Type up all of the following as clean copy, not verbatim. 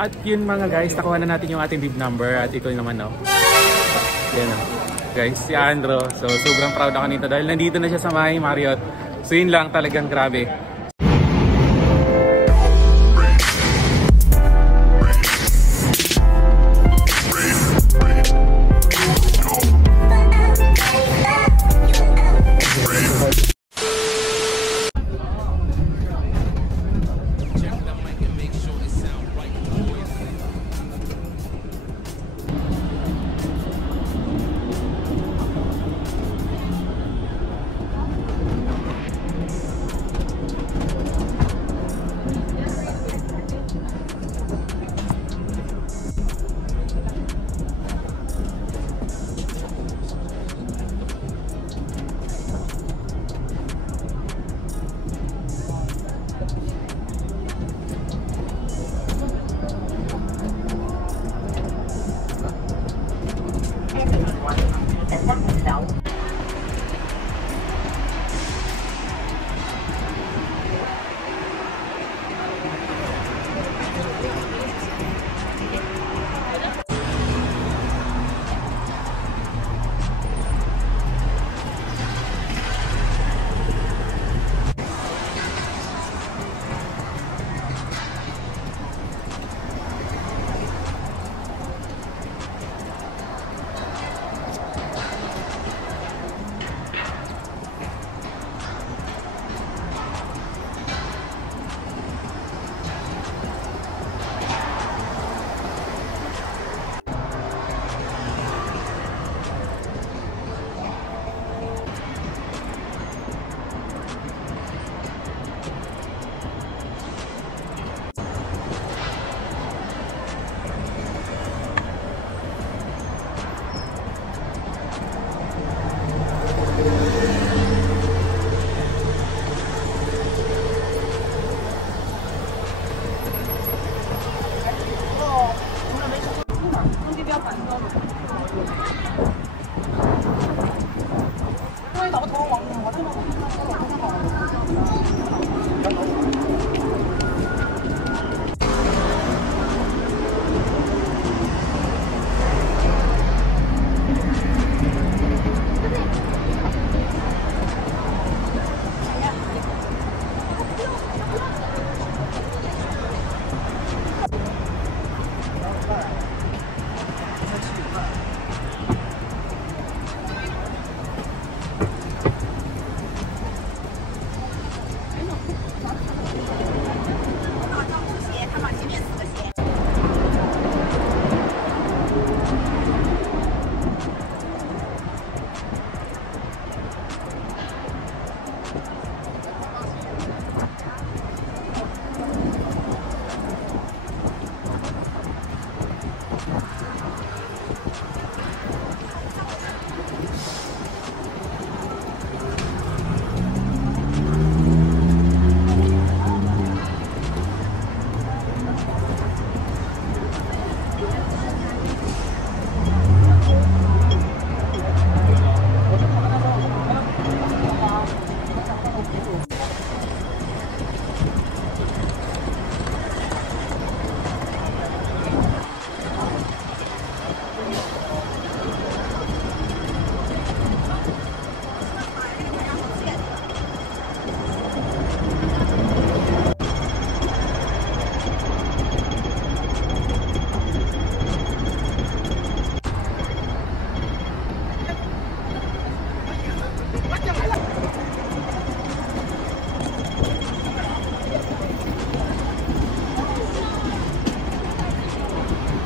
At yun mga guys, nakuha na natin yung ating bib number at ito naman no. Yan o. Guys, si Andro. So sobrang proud ako nito dahil nandito na siya sa may Marriott. So yun lang, talagang grabe.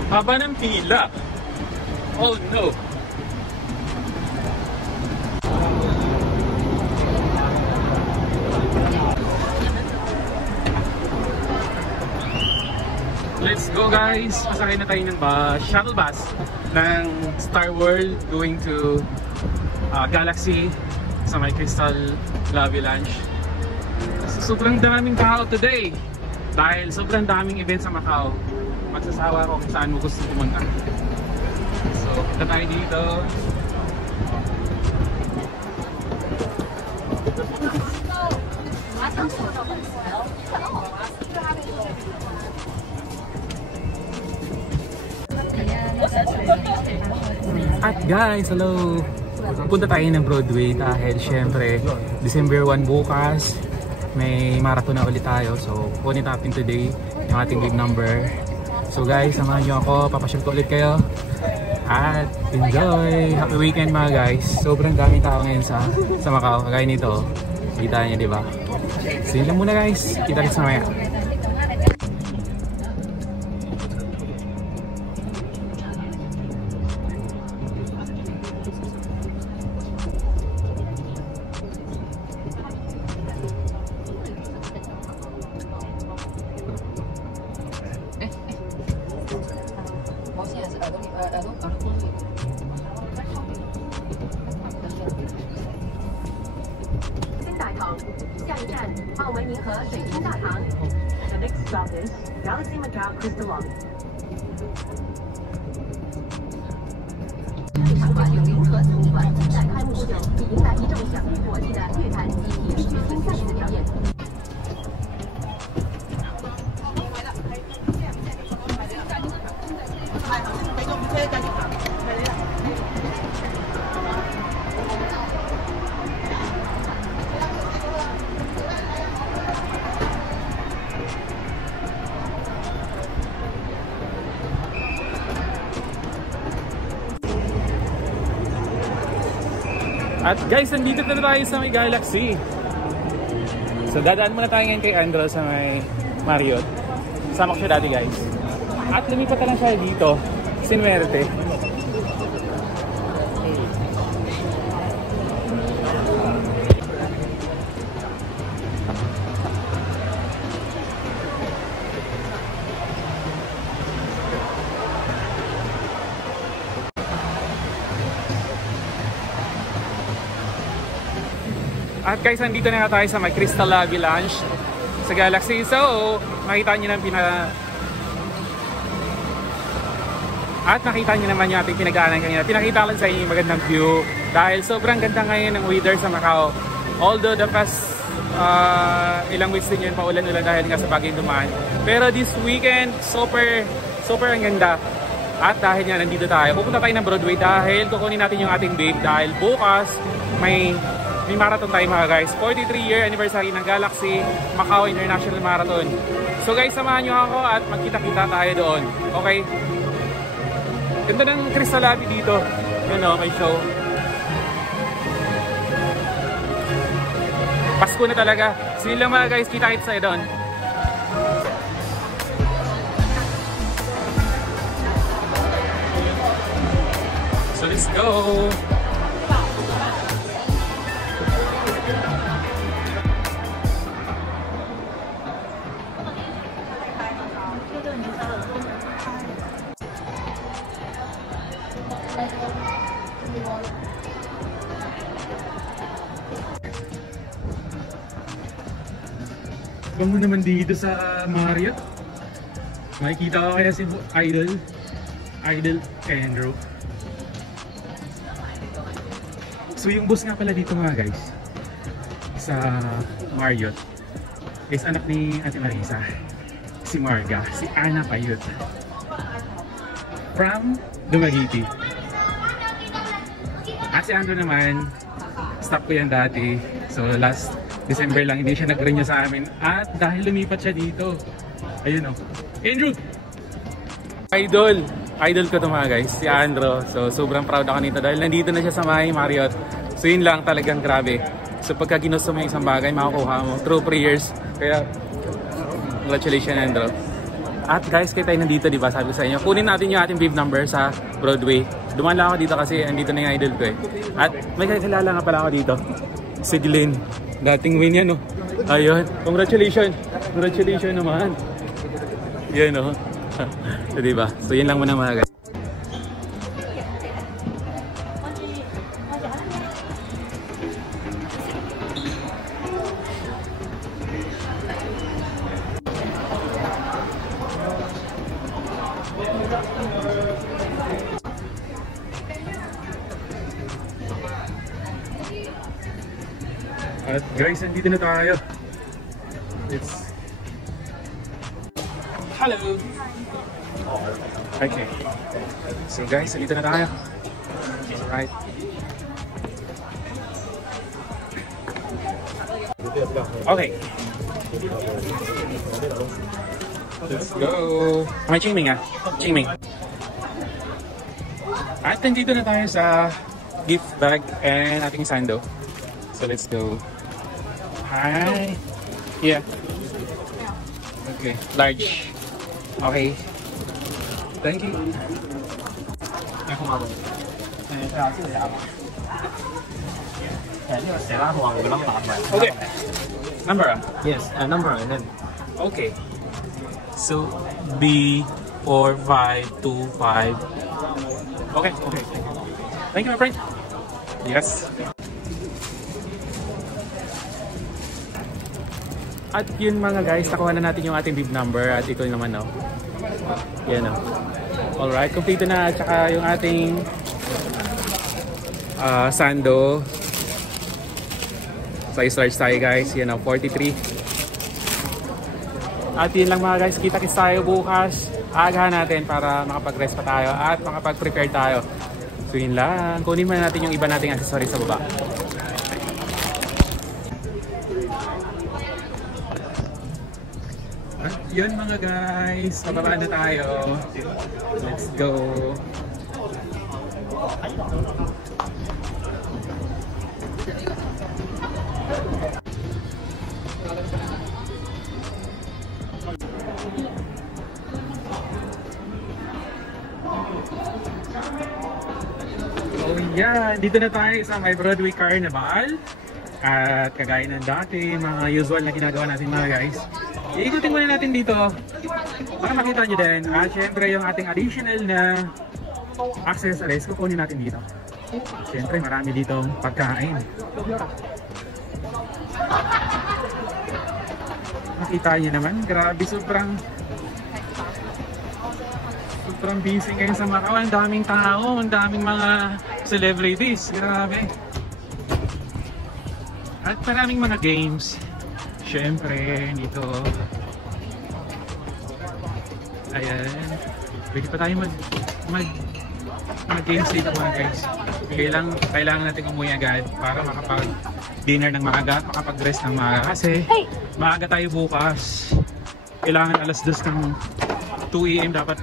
Haba ng pila. Oh no. Let's go guys! Masakay na tayo ng shuttle bus ng Star World going to Galaxy sa may Crystal Lobby Lounge. So, sobrang daming tao today dahil sobrang daming event sa Macau. Magsasawa ako kung saan mo gusto pumunta. So, punta tayo dito. At guys, hello! Punta tayo ng Broadway dahil syempre December 1 bukas may marathon na ulit tayo. So kunin natin today yung ating big number. So guys, samahan nyo ako, papasyal ko ulit kayo. At enjoy! Happy weekend mga guys! Sobrang daming tao ngayon sa Macau. Kagaya nito, kita nyo diba? So yun lang muna guys, kita-kits mamaya. The next stop is Galaxy Macau Crystal Lobby. 场馆有银河四馆，在开幕不久，已迎来一众享誉国际的乐坛及体育巨星赛事的表演。 At guys, nandito na tayo sa may Galaxy. So dadaan muna tayo ngayon kay Andrew sa may Marriott. Kasama ko siya dati guys. At lumipat na lang siya dito. Sinuwerte. At guys, nandito na nga tayo sa may Crystal Lobby Lounge sa Galaxy. So, makita nyo nakita nyo naman yung ating pinagdaanan kanina. Pinakita lang sa inyo yung magandang view dahil sobrang ganda ngayon ng weather sa Macau. Although the past ilang weeks din yun paulan-ulan dahil nga sa bagong dumaan. Pero this weekend, super ang ganda. At dahil nga nandito tayo, pupunta tayo ng Broadway dahil kukunin natin yung ating babe dahil bukas may marathon tayo mga guys. 43-year anniversary ng Galaxy Macau International Marathon. So guys, samahan nyo ako at magkita-kita tayo doon. Okay? Ganda ng Crystal Lobby dito. Yun o, may show. Pasko na talaga. So yun lang mga guys, kita-kita tayo doon. So let's go! Bango naman dito sa Marriott. Makikita ko kaya si Idol kay Andrew. So yung boss nga pala dito mga guys sa Marriott is anak ni Ate Marisa, si Marga, si Ana Payut from Dumaguete. At si Andrew naman, staff ko yan dati. So last December lang, hindi siya nag-renew sa amin. At dahil lumipat siya dito. Ayun o. Andrew! Idol ko to mga guys, si Andrew. So sobrang proud ako nito dahil nandito na siya sa may Marriott. So yun lang, talagang grabe. So pagka ginusto mo yung isang bagay, makukuha mo through prayers. Kaya congratulations Andrew. At guys, kaya tayo nandito, diba? Sabi ko sa inyo, kunin natin yung ating bib number sa Broadway. Dumaan lang ako dito kasi andito na yung idol ko eh. At may kakilala nga pala ako dito. Si Glenn. Dating win yan, no? Ayun. Congratulations. Congratulations naman. Yan, no? So, diba? So, yun lang muna mga guys. At guys, nandito na tayo. Hello! Okay. So guys, nandito na tayo. Alright. Okay. Let's go. May Qingming ah. Qingming. At nandito na tayo sa gift bag and ating sando. So let's go. Hi. Yeah. Okay. Large. Okay. Thank you. Okay. Number ah? Yes, number and then Okay. So B4525. Okay. Okay. Thank you, my friend. Yes. At yun mga guys, nakuha na natin yung ating bib number at ito naman no. Yan no. Alright, complete na at saka yung ating sando. Size large tayo guys, yan o, 43. At yun lang mga guys, kita-kits tayo bukas. Agahan natin para makapag-rest pa tayo at makapag-prepare tayo. So yun lang, kunin muna natin yung iba nating accessories sa baba. At yun mga guys, pababa na tayo. Let's go. Oh yeah, dito na tayo sa may Broadway Carnival. At kagaya ng dati, mga usual na ginagawa natin mga guys. Iikutin muna natin dito para makita nyo din. At syempre yung ating additional na accessories, kukunin natin dito. Syempre marami ditong pagkain. Makita nyo naman, grabe, sobrang busy ngayon sa Macau. Ang daming tao, ang daming mga celebrities, grabe. At maraming mga games. Syempre, dito. Ayan. Pwede pa tayo mag-games dito mga guys. Kailangan natin umuwi agad para makapag-dinner ng maaga, makapag-rest ng maaga. Kasi maaga tayo bukas. Kailangan alas 2 ng 2 AM dapat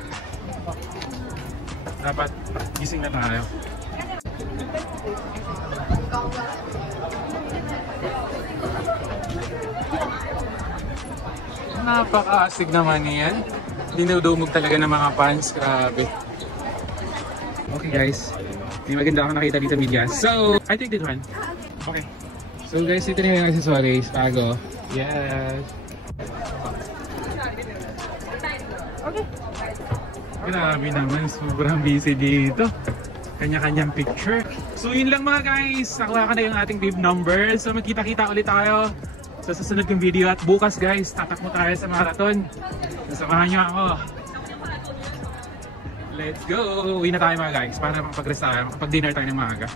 gising na tayo. Napaka-astig naman yan. Dinudumog talaga ng mga fans. Grabe. Okay guys. May maganda ako nakita dito media. So, I think this one. Okay. So guys, ito na yung accessories. Bago. Yes. Okay. Grabe naman. Sobrang busy dito. Kanya-kanyang picture. So yun lang mga guys. Nakuha ka na yung ating bib number. So magkita-kita ulit tayo sa susunod kong video. At bukas guys, tatakbo tayo sa marathon. Samahan nyo ako. Let's go! Uwi na tayo mga guys para makapag-rest tayo, makapag-dinner tayo ng maaga.